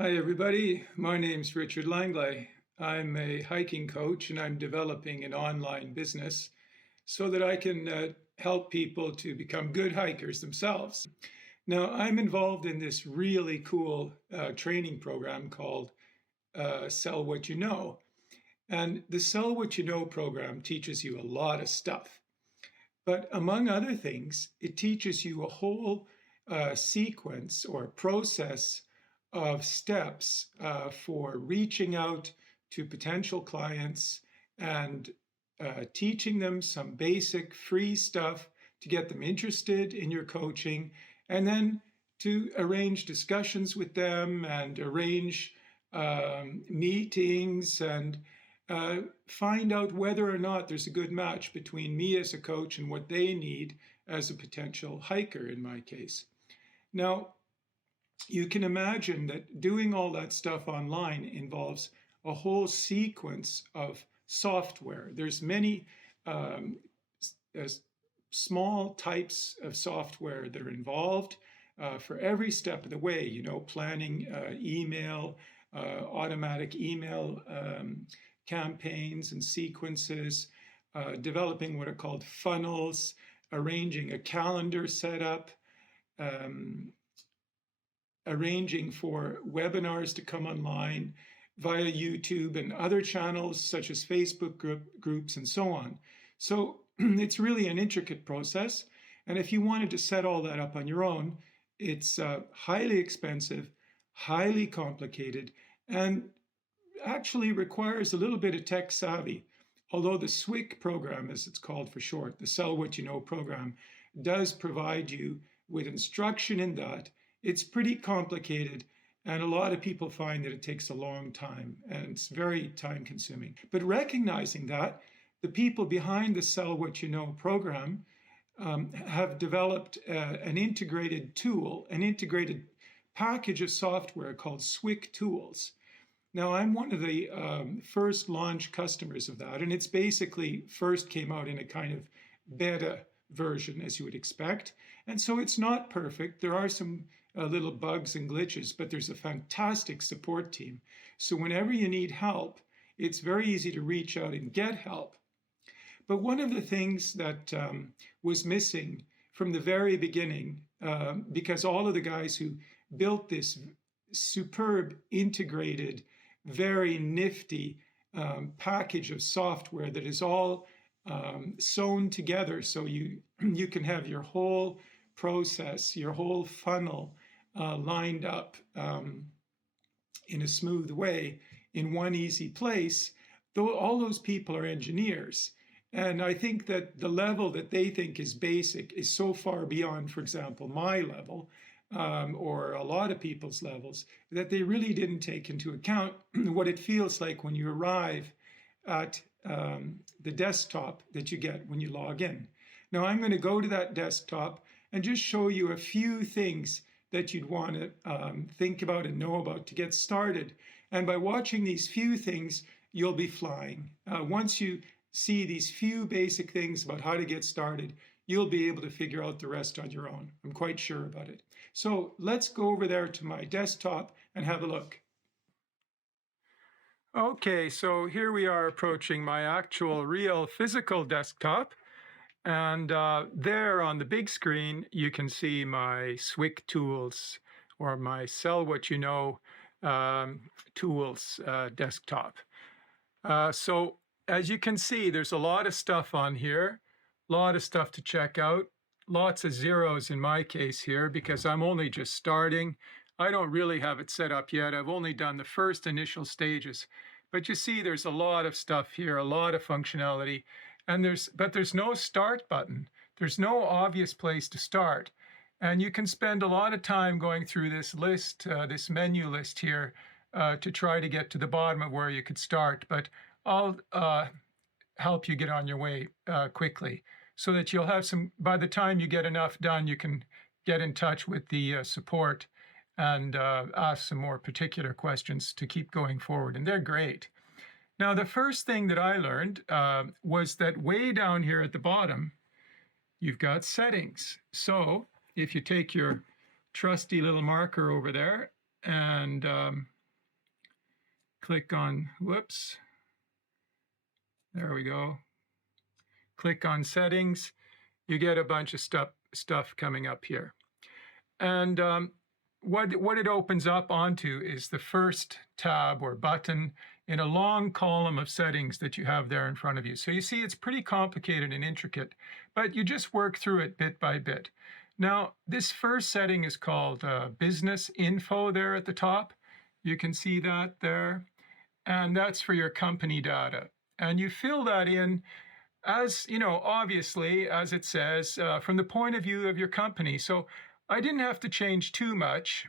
Hi, everybody. My name's Richard Langlais. I'm a hiking coach and I'm developing an online business so that I can help people to become good hikers themselves. Now, I'm involved in this really cool training program called Sell What You Know. And the Sell What You Know program teaches you a lot of stuff. But among other things, it teaches you a whole sequence or process of steps for reaching out to potential clients and teaching them some basic free stuff to get them interested in your coaching, and then to arrange discussions with them and arrange meetings and find out whether or not there's a good match between me as a coach and what they need as a potential hiker in my case. Now, you can imagine that doing all that stuff online involves a whole sequence of software. There's many small types of software that are involved for every step of the way, planning email, automatic email campaigns and sequences, developing what are called funnels, arranging a calendar setup, arranging for webinars to come online via YouTube and other channels such as Facebook groups and so on. So it's really an intricate process. And if you wanted to set all that up on your own, it's highly expensive, highly complicated, and actually requires a little bit of tech savvy. Although the SWYK program, as it's called for short, the Sell What You Know program, does provide you with instruction in that, it's pretty complicated, and a lot of people find that it takes a long time and it's very time consuming. But recognizing that, the people behind the Sell What You Know program have developed an integrated tool, an integrated package of software called SWYK Tools. Now, I'm one of the first launch customers of that, and it's basically first came out in a kind of beta version, as you would expect. And so it's not perfect. There are some little bugs and glitches, but there's a fantastic support team. So whenever you need help, it's very easy to reach out and get help. But one of the things that was missing from the very beginning, because all of the guys who built this superb integrated, very nifty package of software that is all sewn together so you can have your whole process, your whole funnel lined up in a smooth way in one easy place. Though all those people are engineers. And I think that the level that they think is basic is so far beyond, for example, my level, or a lot of people's levels, that they really didn't take into account what it feels like when you arrive at the desktop that you get when you log in. Now, I'm going to go to that desktop and just show you a few things that you'd want to think about and know about to get started. And by watching these few things, you'll be flying. Once you see these few basic things about how to get started, you'll be able to figure out the rest on your own. I'm quite sure about it. So let's go over there to my desktop and have a look. Okay, so here we are approaching my actual real physical desktop. And there on the big screen, you can see my SWYK Tools or my Sell What You Know tools desktop. So as you can see, there's a lot of stuff on here, a lot of stuff to check out, lots of zeros in my case here because I'm only just starting. I don't really have it set up yet. I've only done the first initial stages. But you see there's a lot of stuff here, a lot of functionality, and there's no start button. There's no obvious place to start. And you can spend a lot of time going through this list, this menu list here, to try to get to the bottom of where you could start. But I'll help you get on your way quickly so that you'll have some, by the time you get enough done, you can get in touch with the support and ask some more particular questions to keep going forward. And they're great. Now, the first thing that I learned was that way down here at the bottom, you've got settings. So if you take your trusty little marker over there and click on, whoops, there we go. Click on settings, you get a bunch of stuff coming up here. And what it opens up onto is the first tab or button in a long column of settings that you have there in front of you. So you see it's pretty complicated and intricate, but you just work through it bit by bit. Now, this first setting is called Business Info there at the top. You can see that there. And that's for your company data. And you fill that in as, you know, obviously, as it says, from the point of view of your company. So I didn't have to change too much.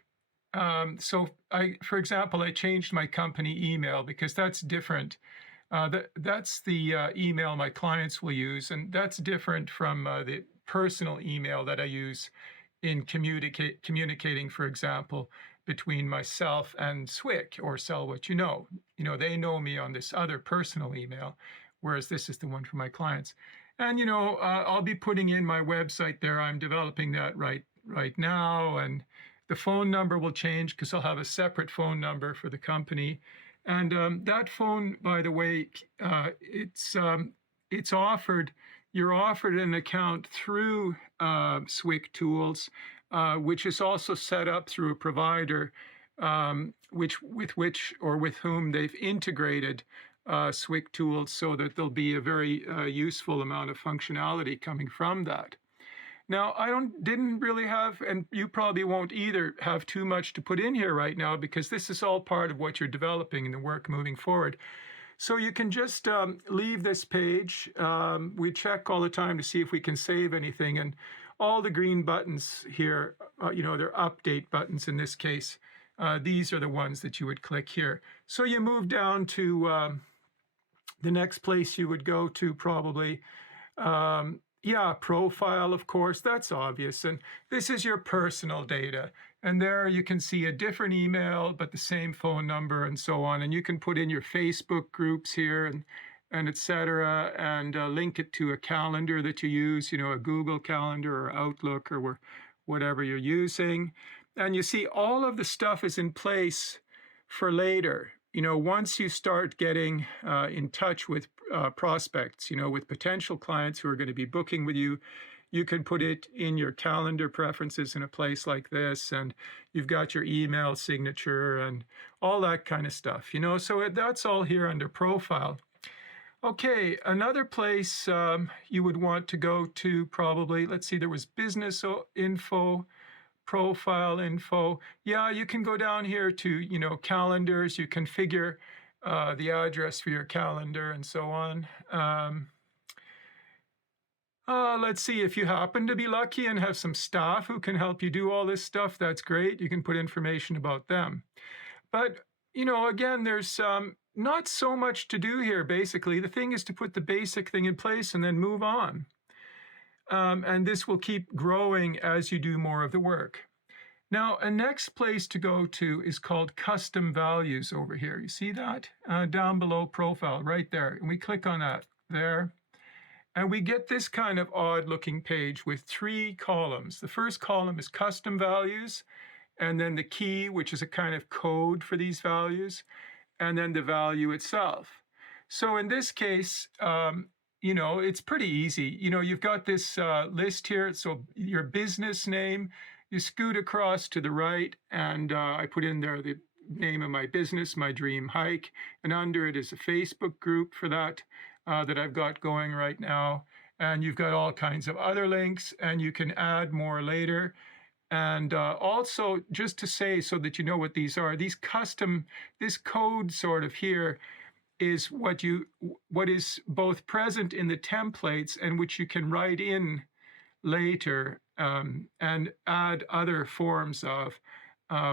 For example, I changed my company email because that's different. That's the email my clients will use, and that's different from the personal email that I use in communicating, for example, between myself and SWYK or Sell What You Know. You know, they know me on this other personal email, whereas this is the one for my clients. And, you know, I'll be putting in my website there. I'm developing that right now, and the phone number will change because I'll have a separate phone number for the company. And that phone, by the way, it's offered. You're offered an account through SWYK Tools, which is also set up through a provider, with whom they've integrated SWYK Tools, so that there'll be a very useful amount of functionality coming from that. Now, I didn't really have, and you probably won't either, have too much to put in here right now, because this is all part of what you're developing in the work moving forward. So you can just leave this page. We check all the time to see if we can save anything, and all the green buttons here, you know, they're update buttons in this case. These are the ones that you would click here. So you move down to the next place you would go to, probably. Yeah, profile, of course, that's obvious. And this is your personal data. And there you can see a different email, but the same phone number and so on. And you can put in your Facebook groups here and et cetera, and link it to a calendar that you use, you know, a Google Calendar or Outlook or whatever you're using. And you see all of the stuff is in place for later. You know, once you start getting in touch with prospects, you know, with potential clients who are going to be booking with you, you can put it in your calendar preferences in a place like this, and you've got your email signature and all that kind of stuff, you know, so that's all here under profile. Okay, another place you would want to go to probably, let's see, there was business info, profile info. Yeah, you can go down here to, you know, calendars. You configure the address for your calendar and so on. Let's see, if you happen to be lucky and have some staff who can help you do all this stuff, that's great. You can put information about them. But, you know, again, there's not so much to do here, basically. The thing is to put the basic thing in place and then move on. And this will keep growing as you do more of the work. Now, a next place to go to is called Custom Values over here. You see that? Down below Profile, right there. And we click on that there. And we get this kind of odd-looking page with 3 columns. The first column is Custom Values, and then the key, which is a kind of code for these values, and then the value itself. So in this case, you know, it's pretty easy. You know, you've got this list here. So your business name, you scoot across to the right, and I put in there the name of my business, My Dream Hike, and under it is a Facebook group for that that I've got going right now. And you've got all kinds of other links, and you can add more later. And also, just to say so that you know what these are, these this code sort of here is what is both present in the templates and which you can write in later and add other forms of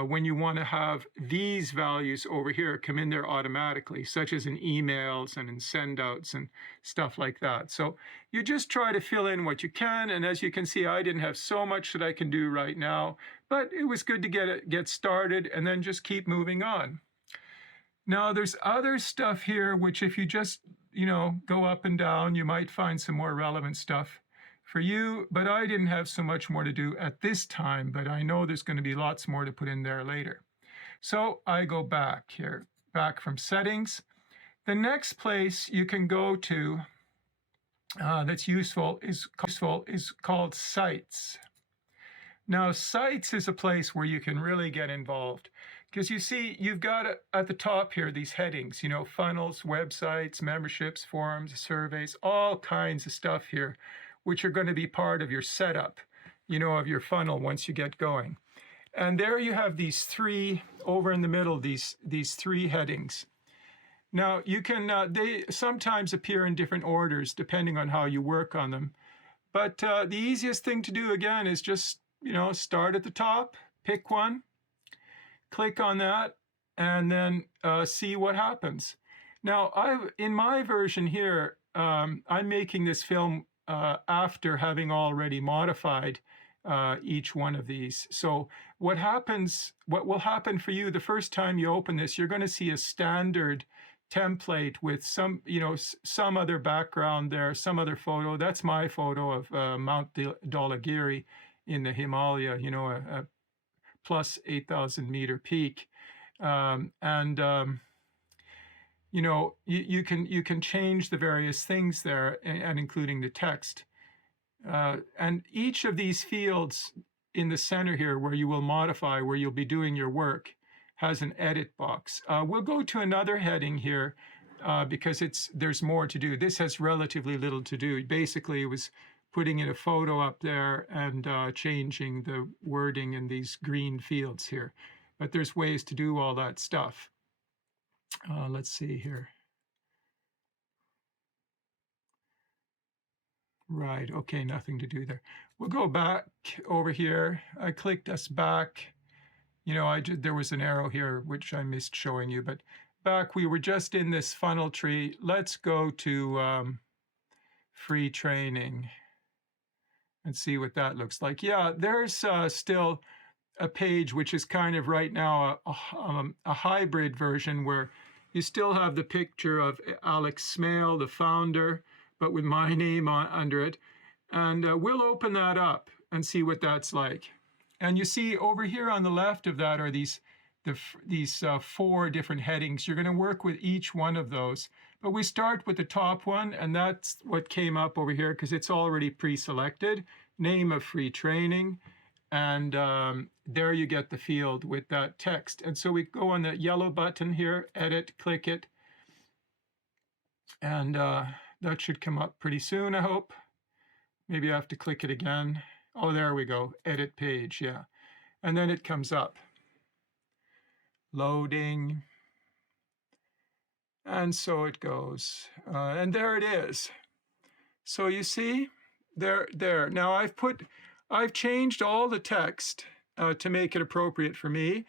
when you want to have these values over here come in there automatically, such as in emails and in send-outs and stuff like that. So you just try to fill in what you can, and as you can see, I didn't have so much that I can do right now, but it was good to get started and then just keep moving on. Now, there's other stuff here, which if you just, you know, go up and down, you might find some more relevant stuff for you, but I didn't have so much more to do at this time, but I know there's going to be lots more to put in there later. So I go back here, back from settings. The next place you can go to that's useful is called sites. Now, sites is a place where you can really get involved, because you see, you've got at the top here these headings, you know, funnels, websites, memberships, forums, surveys, all kinds of stuff here, which are going to be part of your setup, you know, of your funnel once you get going. And there you have these three, over in the middle, these three headings. Now, you can, they sometimes appear in different orders depending on how you work on them. But the easiest thing to do, again, is just, you know, start at the top, pick one, click on that, and then see what happens. Now, in my version here, I'm making this film after having already modified each one of these. So what will happen for you the first time you open this, you're going to see a standard template with some, you know, some other background there, some other photo. That's my photo of Mount Dhaulagiri in the Himalaya, you know, a plus 8,000 meter peak. You know, you can change the various things there, and including the text. And each of these fields in the center here, where you will modify, where you'll be doing your work, has an edit box. We'll go to another heading here because there's more to do. This has relatively little to do. Basically, it was putting in a photo up there and changing the wording in these green fields here. But there's ways to do all that stuff. Let's see here. Right, okay, nothing to do there. We'll go back over here. I clicked us back. You know, there was an arrow here, which I missed showing you, but back, we were just in this funnel tree. Let's go to free training and see what that looks like. Yeah, there's still a page which is kind of right now a hybrid version where you still have the picture of Alex Smale, the founder, but with my name under it. And we'll open that up and see what that's like. And you see over here on the left of that are these four different headings. You're going to work with each one of those. But we start with the top one, and that's what came up over here because it's already pre-selected. Name of free training. And there you get the field with that text. And so we go on the yellow button here, edit, click it. And that should come up pretty soon, I hope. Maybe I have to click it again. Oh, there we go, edit page, yeah. And then it comes up. Loading. And so it goes. And there it is. So you see, there. Now I've changed all the text to make it appropriate for me.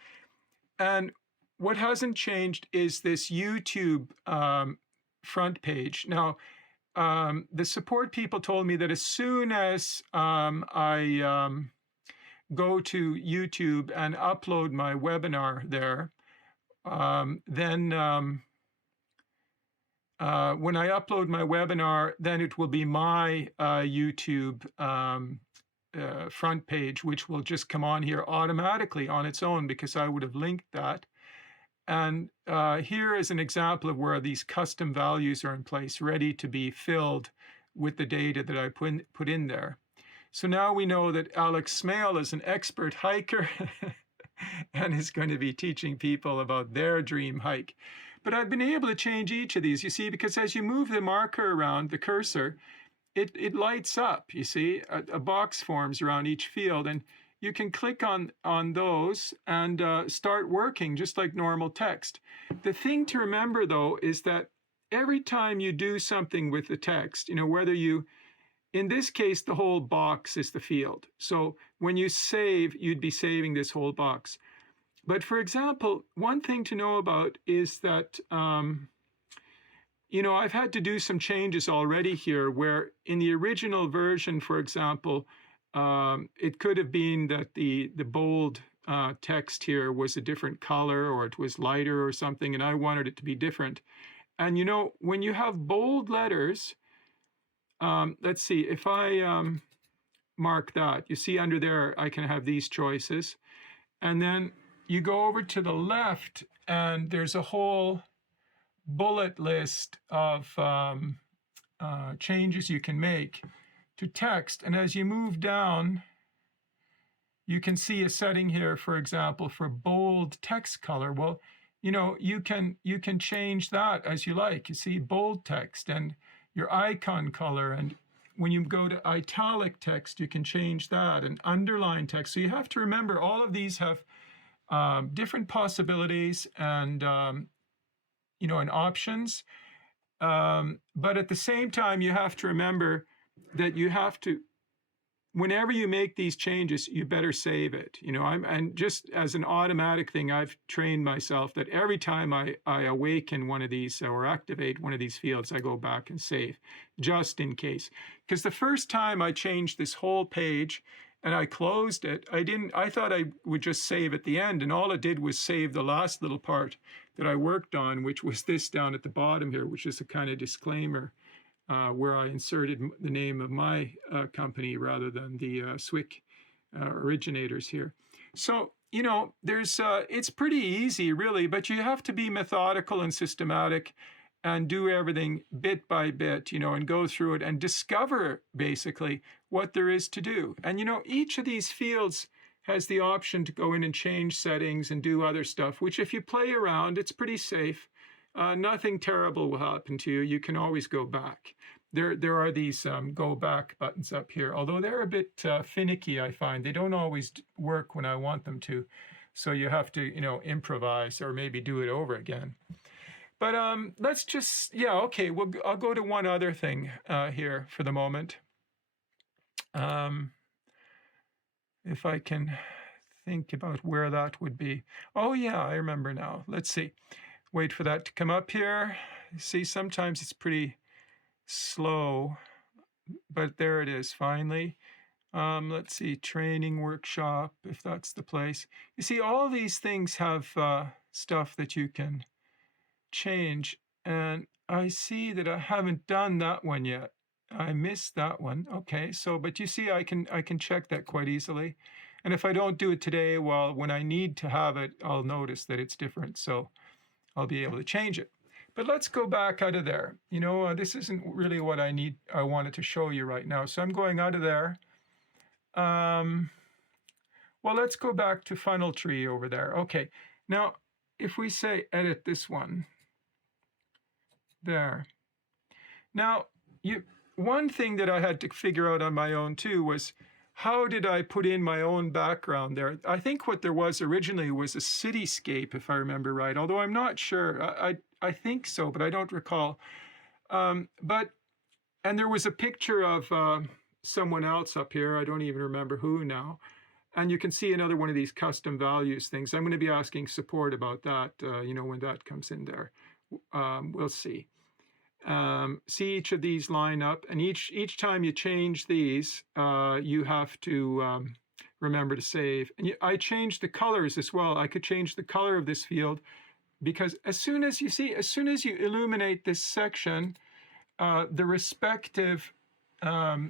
And what hasn't changed is this YouTube front page. Now, the support people told me that as soon as I go to YouTube and upload my webinar there, then when I upload my webinar, then it will be my YouTube front page, which will just come on here automatically on its own because I would have linked that. And here is an example of where these custom values are in place, ready to be filled with the data that I put in there. So now we know that Alex Smale is an expert hiker and is going to be teaching people about their dream hike. But I've been able to change each of these, you see, because as you move the marker around, the cursor, it lights up, you see, a box forms around each field. And you can click on those and start working just like normal text. The thing to remember, though, is that every time you do something with the text, you know, whether you, in this case, the whole box is the field. So when you save, you'd be saving this whole box. But for example, one thing to know about is that, you know, I've had to do some changes already here where in the original version, for example, it could have been that the bold text here was a different color or it was lighter or something, and I wanted it to be different. And you know, when you have bold letters, let's see, if I mark that, you see under there, I can have these choices. And then you go over to the left, and there's a whole bullet list of changes you can make to text. And as you move down, you can see a setting here, for example, for bold text color. Well, you can change that as you like. You see bold text and your icon color, and when you go to italic text, you can change that, and underline text. So you have to remember all of these have different possibilities and and options. But at the same time, you have to remember that you have to, whenever you make these changes, you better save it. And just as an automatic thing, I've trained myself that every time I awaken one of these or activate one of these fields, I go back and save, just in case. Because the first time I changed this whole page and I closed it, I thought I would just save at the end, and all it did was save the last little part that I worked on, which was this down at the bottom here, which is a kind of disclaimer. Where I inserted the name of my company rather than the SWYK originators here. So, there's it's pretty easy, really, but you have to be methodical and systematic and do everything bit by bit, and go through it and discover basically what there is to do. And, each of these fields has the option to go in and change settings and do other stuff, which if you play around, it's pretty safe. Nothing terrible will happen to you. You can always go back. There are these go back buttons up here, although they're a bit finicky, I find. They don't always work when I want them to. So you have to, improvise or maybe do it over again. But let's just, okay, I'll go to one other thing here for the moment. If I can think about where that would be. Oh, yeah, I remember now. Let's see. Wait for that to come up here. See, sometimes it's pretty slow, but there it is finally. Let's see, training workshop, if that's the place. You see, all these things have stuff that you can change, and I see that I haven't done that one yet. I missed that one. Okay, so, but you see, I can check that quite easily. And if I don't do it today, well, when I need to have it, I'll notice that it's different. So I'll be able to change it. But let's go back out of there. This isn't really what I wanted to show you right now. So I'm going out of there. Well, let's go back to funnel tree over there. Okay. Now, if we say edit this one, there. Now, one thing that I had to figure out on my own too was, how did I put in my own background there? I think what there was originally was a cityscape, if I remember right, although I'm not sure. I think so, but I don't recall. And there was a picture of someone else up here. I don't even remember who now. And you can see another one of these custom values things. I'm going to be asking support about that, when that comes in there. We'll see. See each of these line up, and each time you change these, you have to remember to save. And I changed the colors as well. I could change the color of this field, because as soon as you illuminate this section, the respective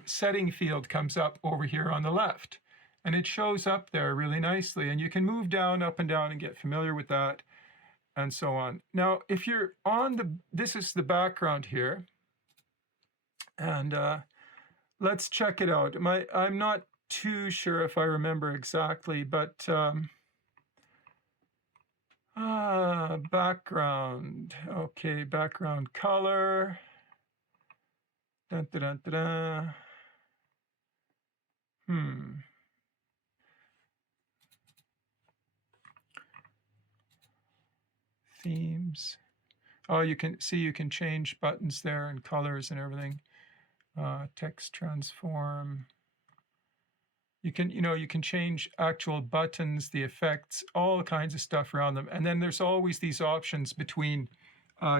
setting field comes up over here on the left, and it shows up there really nicely. And you can move down, up and down, and get familiar with that, and so on. Now, if you're on this is the background here, and let's check it out. I'm not too sure if I remember exactly, but background. Okay, background color. Dun, dun, dun, dun, dun. Themes. Oh, you can change buttons there and colors and everything. Text transform. You can change actual buttons, the effects, all kinds of stuff around them. And then there's always these options between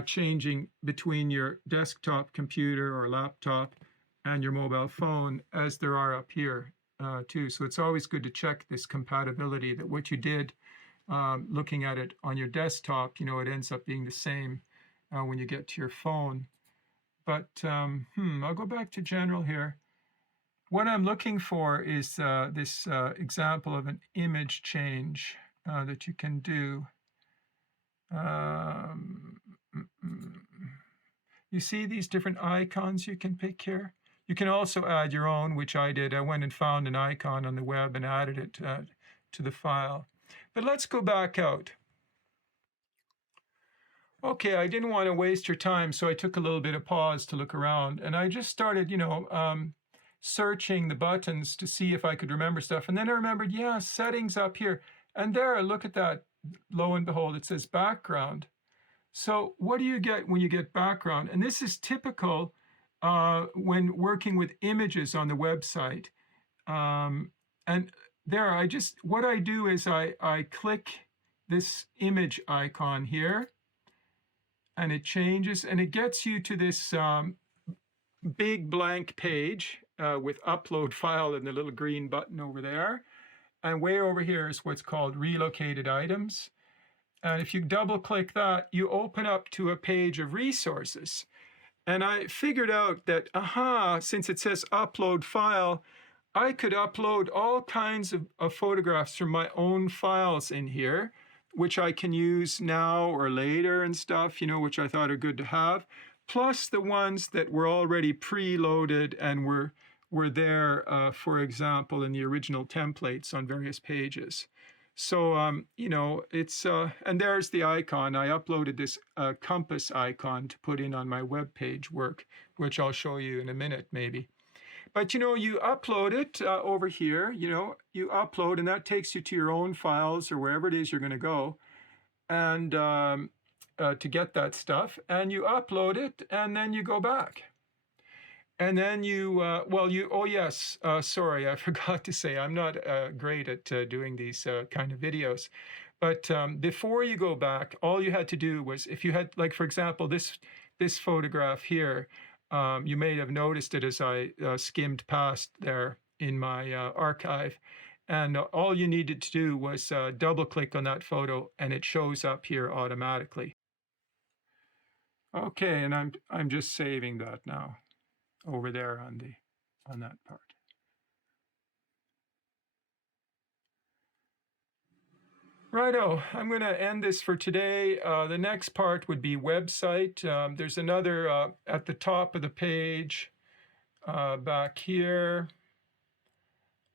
changing between your desktop computer or laptop and your mobile phone, as there are up here too. So it's always good to check this compatibility, that what you did looking at it on your desktop, it ends up being the same when you get to your phone. But I'll go back to general here. What I'm looking for is this example of an image change. that you can do. Um, you see these different icons you can pick here? You can also add your own, which I did. I went and found an icon on the web and added it to the file. But let's go back out. Okay, I didn't want to waste your time, so I took a little bit of pause to look around, and I just started, searching the buttons to see if I could remember stuff. And then I remembered, yeah, settings up here. And there, look at that. Lo and behold, it says background. So what do you get when you get background? And this is typical when working with images on the website. And there, what I do is I click this image icon here, and it changes, and it gets you to this big blank page with upload file and the little green button over there. And way over here is what's called relocated items. And if you double click that, you open up to a page of resources. And I figured out that, since it says upload file, I could upload all kinds of photographs from my own files in here, which I can use now or later and stuff, which I thought are good to have, plus the ones that were already preloaded and were there, for example, in the original templates on various pages. So, it's, and there's the icon. I uploaded this compass icon to put in on my web page work, which I'll show you in a minute, maybe. But, you upload it over here, you upload, and that takes you to your own files or wherever it is you're going to go, and to get that stuff, and you upload it, and then you go back. And then sorry, I forgot to say, I'm not great at doing these kind of videos. But before you go back, all you had to do was, if you had, like, for example, this photograph here, you may have noticed it as I skimmed past there in my archive. And all you needed to do was double click on that photo, and it shows up here automatically. Okay, and I'm just saving that now over there on that part. Righto, I'm going to end this for today. The next part would be website. There's another at the top of the page back here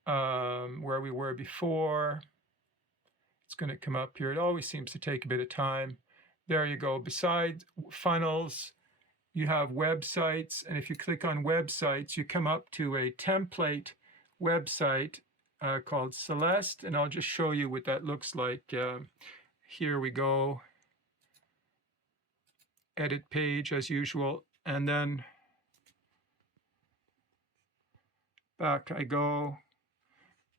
where we were before. It's going to come up here. It always seems to take a bit of time. There you go. Besides funnels, you have websites, and if you click on websites, you come up to a template website called Celeste, and I'll just show you what that looks like. Here we go. Edit page as usual, and then back I go,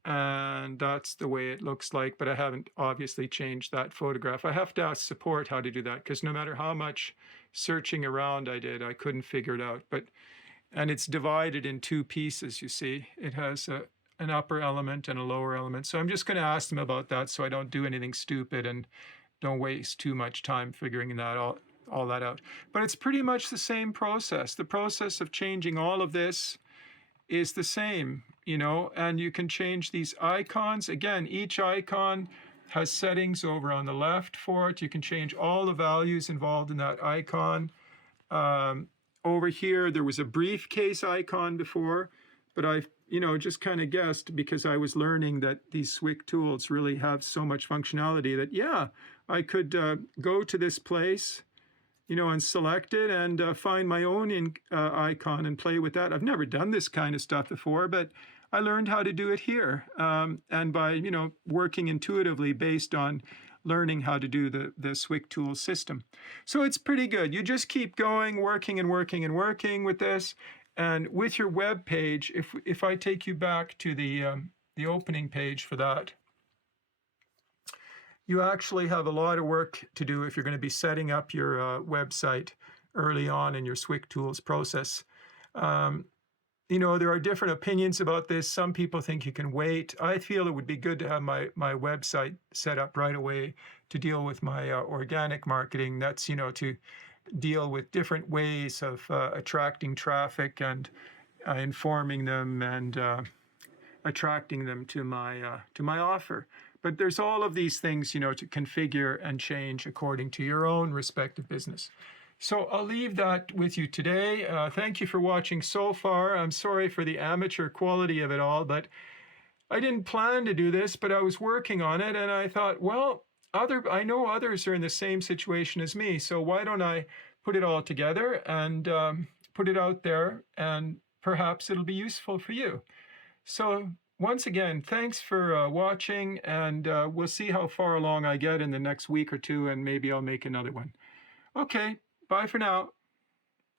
and that's the way it looks like, but I haven't obviously changed that photograph. I have to ask support how to do that, because no matter how much searching around I did, I couldn't figure it out. And it's divided in two pieces, you see. It has an upper element and a lower element. So I'm just going to ask them about that so I don't do anything stupid and don't waste too much time figuring that all that out. But it's pretty much the same process. The process of changing all of this is the same, and you can change these icons. Again, each icon has settings over on the left for it. You can change all the values involved in that icon. Over here, there was a briefcase icon before, but I've just kind of guessed, because I was learning that these SWYK tools really have so much functionality that, yeah, I could go to this place, and select it and find my own icon and play with that. I've never done this kind of stuff before, but I learned how to do it here. And by, working intuitively based on learning how to do the SWYK Tools system. So it's pretty good. You just keep going, working and working and working with this. And with your web page, if I take you back to the opening page for that, you actually have a lot of work to do if you're going to be setting up your website early on in your SWYK Tools process. There are different opinions about this. Some people think you can wait. I feel it would be good to have my website set up right away to deal with my organic marketing. That's, to deal with different ways of attracting traffic and informing them and attracting them to my offer. But there's all of these things, you know, to configure and change according to your own respective business. So I'll leave that with you today. Thank you for watching so far. I'm sorry for the amateur quality of it all, but I didn't plan to do this, but I was working on it, and I thought, well, I know others are in the same situation as me, so why don't I put it all together and put it out there, and perhaps it'll be useful for you. So once again, thanks for watching, and we'll see how far along I get in the next week or two, and maybe I'll make another one. Okay, bye for now.